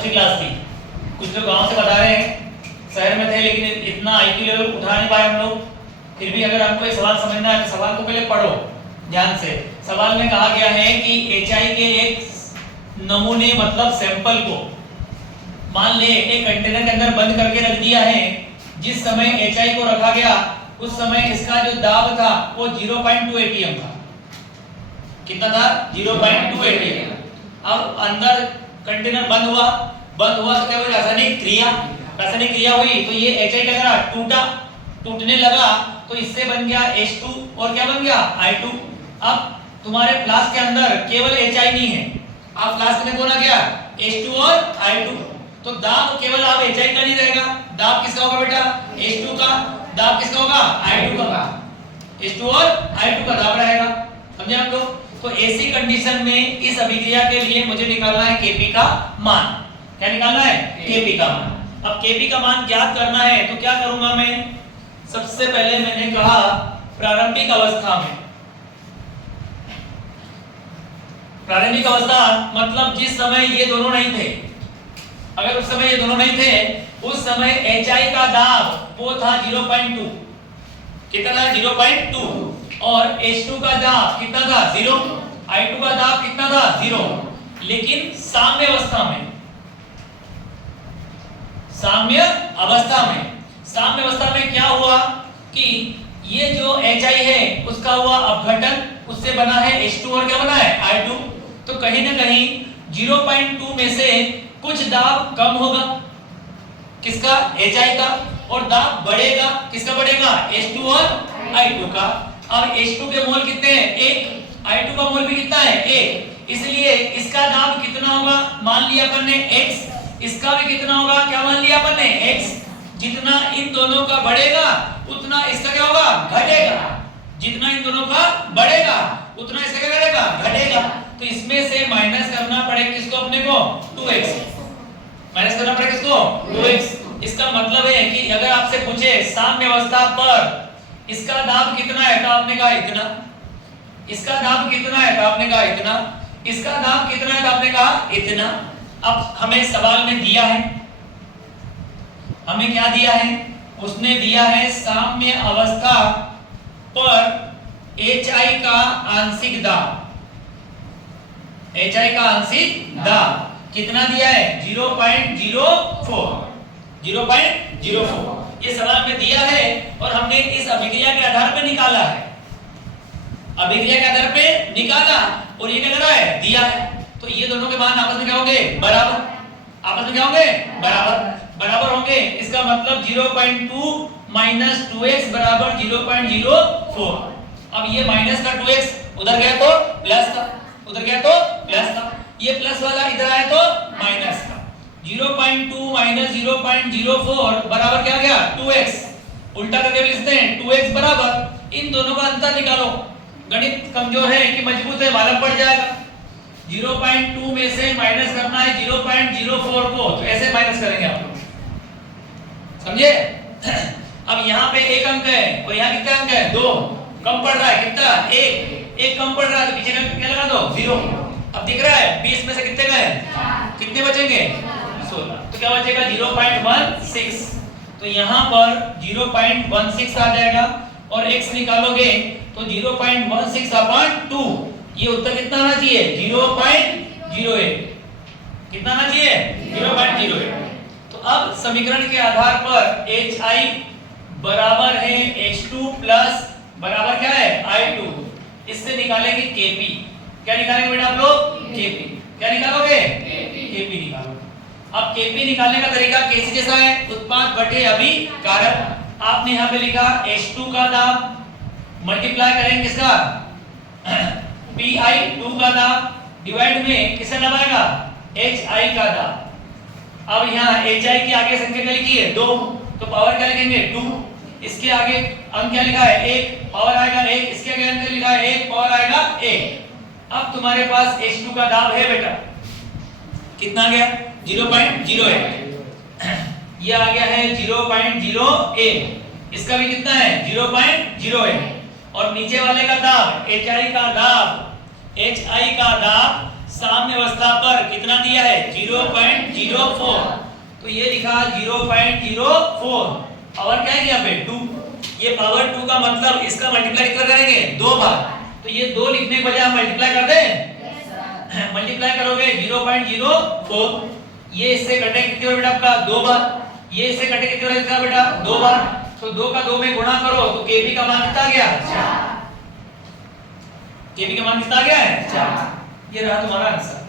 10वीं क्लास थी, कुछ लोग गांव से बता रहे हैं, शहर में थे लेकिन इतना आईक्यू लेवल उठा नहीं पाए हम लोग। फिर भी अगर आपको ये सवाल समझना है तो सवाल को पहले पढ़ो ध्यान से। सवाल में कहा गया है कि HI के एक नमूने मतलब सैंपल को मान ले एक कंटेनर के अंदर बंद करके रख दिया है। जिस समय HI को रखा गया उस समय इसका जो दाब था वो 0.2 atm था। कितना था? 0.2 atm। अब अंदर कंटेनर बंद हुआ तो क्या हुई? रासायनिक क्रिया हुई तो ये HI का जरा टूटने लगा तो इससे बन गया H2 और क्या बन गया? I2। अब तुम्हारे फ्लास्क के अंदर केवल HI नहीं है, आप फ्लास्क में कौन आ गया? H2 और I2। तो दाब केवल आप HI का नहीं रहेगा, दाब किसका होगा बेटा? H2 का। दाब किसका होगा? I2 का। H2 और I2 का दाब रहेगा। समझे आप लोग? तो ऐसी कंडीशन में इस अभिक्रिया के लिए मुझे निकालना है Kp का मान। क्या निकालना है? Kp का मान। अब Kp का मान ज्ञात करना है तो क्या करूंगा मैं? सबसे पहले मैंने कहा प्रारंभिक अवस्था में, प्रारंभिक अवस्था मतलब जिस समय ये दोनों नहीं थे, अगर उस समय ये दोनों नहीं थे उस समय HI का दाब वो था 0.2। कितना था? 0.2। और H2 का दाब कितना था? 0। I2 का दाब कितना था? 0। लेकिन साम्य अवस्था में, साम्य अवस्था में क्या हुआ कि ये जो HI है उसका हुआ अपघटन, उससे बना है H2 और क्या बना है? I2। तो कहीं ना कहीं 0.2 में से कुछ दाब कम होगा, किसका? HI का। और दाब बढ़ेगा, किसका बढ़ेगा? H2 और I2 का। अब H2 के मोल कितने हैं? 1। I2 का मोल भी कितना है? 1। इसलिए इसका दाब कितना होगा? मान लिया अपन ने X। इसका भी कितना होगा? क्या मान लिया अपन ने? X। जितना इन दोनों का बढ़ेगा उतना इसका क्या होगा? घटेगा। जितना इन दोनों का बढ़ेगा उतना इसका क्या करेगा? घटेगा। तो इसमें से माइनस करना पड़ेगा किसको? अपने को 2x। माइनस करना पड़ेगा किसको? 2x। इसका मतलब है कि अगर आपसे पूछे साम्य अवस्था पर इसका दाब कितना है तो आपने कहा इतना, इसका दाब कितना है तो आपने कहा इतना, इसका दाब कितना है तो आपने कहा इतना। अब हमें सवाल में दिया है, हमें क्या दिया है? उसने दिया है साम्य अवस्था पर HI का आंशिक दाब। HI का आंशिक दाब कितना दिया है? 0.04। 0.04 ये सवाल में दिया है और हमने इस अभिक्रिया के आधार पर निकाला है। अभिक्रिया के आधार पे निकाला और ये क्या कर रहा है? दिया है। तो ये दोनों के मान आपस में क्या होंगे? बराबर। आपस में क्या होंगे? बराबर होंगे। इसका मतलब 0.2 माइनस 2x बराबर 0.04। अब ये माइनस का 2x उधर गया तो प्लस का, उधर गया तो प्लस का, ये प्लस वाला इधर आया तो माइनस का। 0.2 माइनस 0.04 बराबर क्या गया? 2x। उल्टा करके लिखते हैं 2x बराबर इन दोनों का अंतर निकालो। गणित कमजोर है कि मजबूत है, मालूम पड़ जाएगा। 0.2 में से माइनस करना है 0.04 को, तो ऐसे माइनस करेंगे आप लोग, समझे? अब यहाँ पे एक अंक है और यहाँ कितना अंक है? 2। कम पड़ रहा है कितना? 1 कम पड़ रहा है तो पीछे का क्या लगा दो? 0। अब दिख रहा है 20 में से कितने गए? कितने बचेंगे? 16। तो क्या बचेगा? 0.16। तो यहाँ पर 0.16 आ जाएगा और x निकालोगे तो 0.16 अपॉन 2। ये उत्तर कितना आना चाहिए? 0.08। कितना आना चाहिए? 0.08। तो अब समीकरण के आधार पर HI बराबर है H2 प्लस बराबर क्या है? I2। इससे निकालेंगे Kp। क्या निकालेंगे बेटा आप लोग? Kp। क्या निकालोगे? Kp निकालोगे। अब Kp निकालने का तरीका कैसे जैसा है? उत्पाद बटे अभिकारक। आपने यहाँ पे लिखा H2 का दाब मल्टीप्लाई करेंगे किसका? Pi2 का दाब डिवाइड में किससे लगाएगा? HI का दाब। अब यहाँ HI की आगे संख्या क्या लिखी है? 2, तो पावर क्या लिखेंगे? 2। इसके आगे अंक क्या लिखा है? 1, पावर आएगा 1। इसके आगे अंक लिखा है 1, पावर आएगा 1। अब तुम्हारे पास H2 का दाब है बेटा, कितना गया? 0.08। ये आ गया है 0.08। इसका भी कितना है? 0.08। और नीचे वाले का दाब HI का दाब साम्य अवस्था पर कितना दिया है 0.04, तो ये लिखा 0.04 पावर क्या है यहाँ पे 2। ये पावर 2 का मतलब इसका मल्टीप्लाई कितना करेंगे 2 बार, तो ये 2 लिखने के बजाय हम मल्टीप्लाई कर दें, मल्टीप्लाई करोगे 0.04, ये इससे कटे कितनी बार बेटा आपका 2 बार, ये इससे कटे कितनी बार इसका बेटा 2 बार, तो 2 का 2 में गुणा करो तो kb का मान कितना आ गया 4, kb का मान कितना आ गया है 4। ये रहा तुम्हारा आंसर।